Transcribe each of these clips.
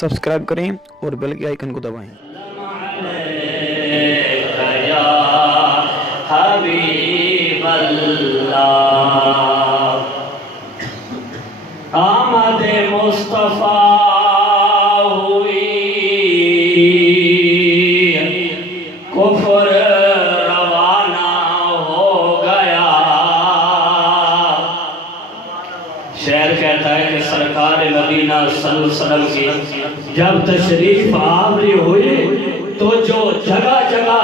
Subscribe करें और bell के आइकन को दबाएं। आमद मुस्तफा हुई कुफर रवाना हो गया। शेर कहता है कि सरकार मदीना सल्लल्लाहु अलैहि वसल्लम की जब तशरीफ आवरी हुई तो जो जगह जगह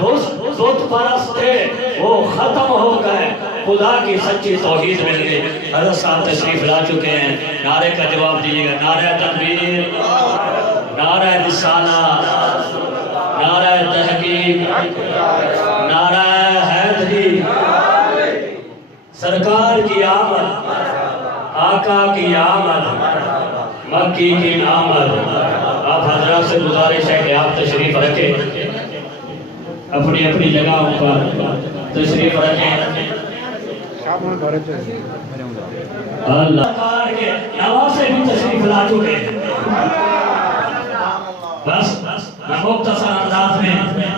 बुत परस्त थे वो खत्म हो गए, खुदा की सच्ची तौहीद मिल गई। हज़रत साहब तशरीफ ला चुके हैं, नारे का जवाब दीजिएगा। नारे तकबीर, नारे रिसालत, नारे तहकीक, नारे हैदरी। सरकार की आमद, आका की आमद, मक्की की आमद। आप हजरत से गुजारिश है कि आप तशरीफ रखें, अपनी अपनी जगहों पर तशरीफ रखें। अल्लाह के नवासे भी तशरीफ ला चुके हैं। बस मैं मुख्तसर अंदाज में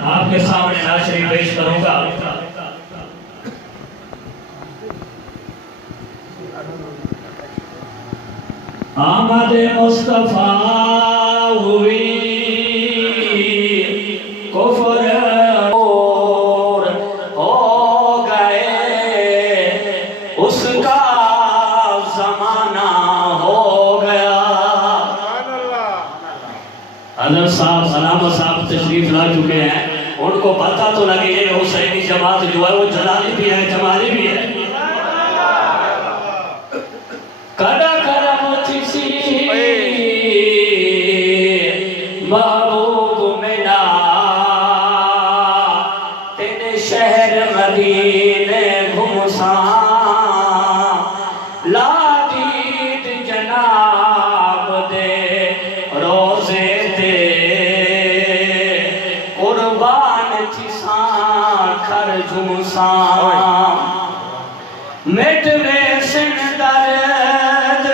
आपके सामने नात शरीफ पेश करूंगा। आमद मुस्तफा हुई कुफर और हो गए, उसका जमाना हो गया। हज़रत साहब सलामत साहब तशरीफ ला चुके हैं, उनको पता तो लगे ये हुसैनी जमात जो है वो जलाली भी है, जमाली भी है। कदा महबूब मिला तेरे शहर मदीने घुमसा, लादीद जनाब दे रोजे दे कुर्बान थिसा खर झुमसा। मिटवे सिन दर्द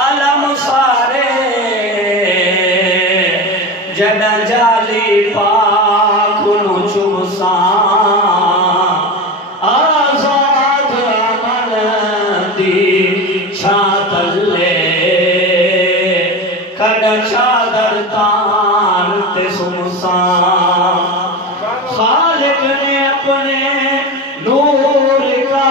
अलम सारे जड़ा जाली पाक नु चुमसा, आजाद अमन दी छातले कड़ चादर तान ते सुमसा। खालिक ने अपने नूर का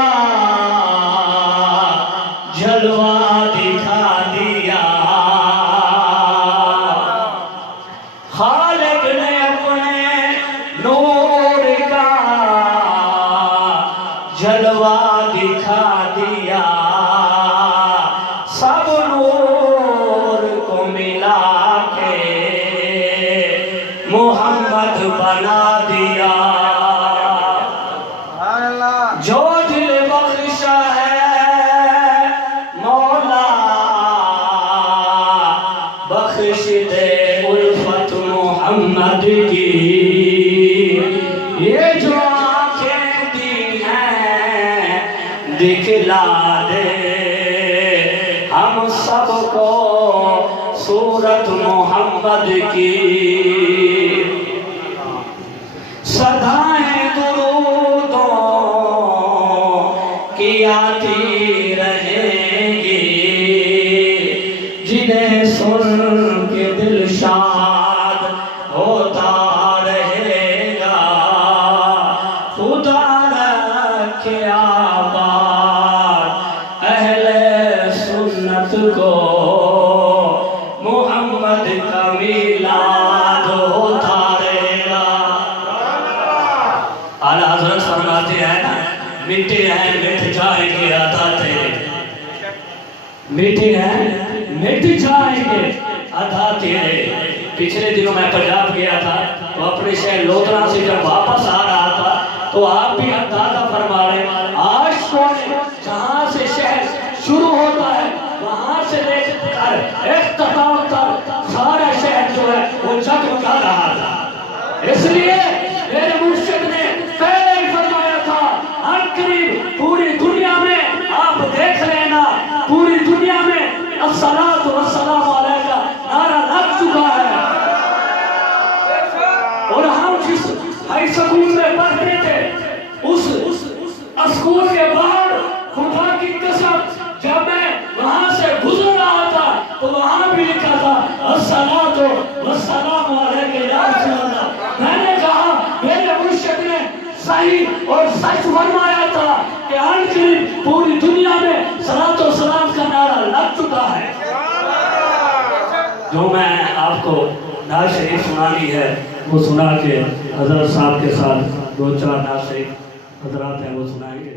जलवा दिखा दिया, खालिक ने अपने नूर का जलवा दिखा दिया। सब नूर को मिला के मोहम्मद बना दिया। जो दिल बख्शा है मौला बख्श दे उल्फत मोहम्मद की। ये जो आंखें दी हैं दिखला दे हम सबको सूरत मोहम्मद की। सदाएं दुरूदों की आती रहेंगी, जिन्हें सुन के दिल शाद होता रहेगा। खुदा रखे आबाद अहले सुन्नत को, मोहम्मद का मिलाद होता रहेगा। आला हज़रत फरमाते हैं ना, मिटे हैं मिट जाएंगे अता तेरे, मिटे हैं मिट जाएंगे अता तेरे। पिछले दिनों मैं पंजाब गया था तो अपने शहर लोधरा से जब वापस आ रहा था तो आप भी अंदाजा फरमा रहे हैं, आशिकों ने जहाँ से शहर शुरू होता है वहाँ से लेकर इख्तिताम तक सारा शहर जो है वो जगमगा रहा था। इसलिए मेरे मुर्शिद ने पहले ही फरमाया था, अनकरीब पूरी दुनिया में आप देख लेना, पूरी दुनिया में अस्सलातु वस्सलामु अलैका नारा लग بھی کہا الصلاۃ والسلام علیک یا رسول اللہ، میں نے کہا میرے مرشد نے صحیح اور سچ فرمایا تھا کہ آن قریب پوری دنیا میں صلاۃ و سلام کا نعرہ لگ چکا ہے۔ جو میں آپ کو نعت شریف سنانی ہے وہ سنا کے حضرت صاحب کے ساتھ دو چار نعت شریف حضرات ہیں وہ سنائیں گے۔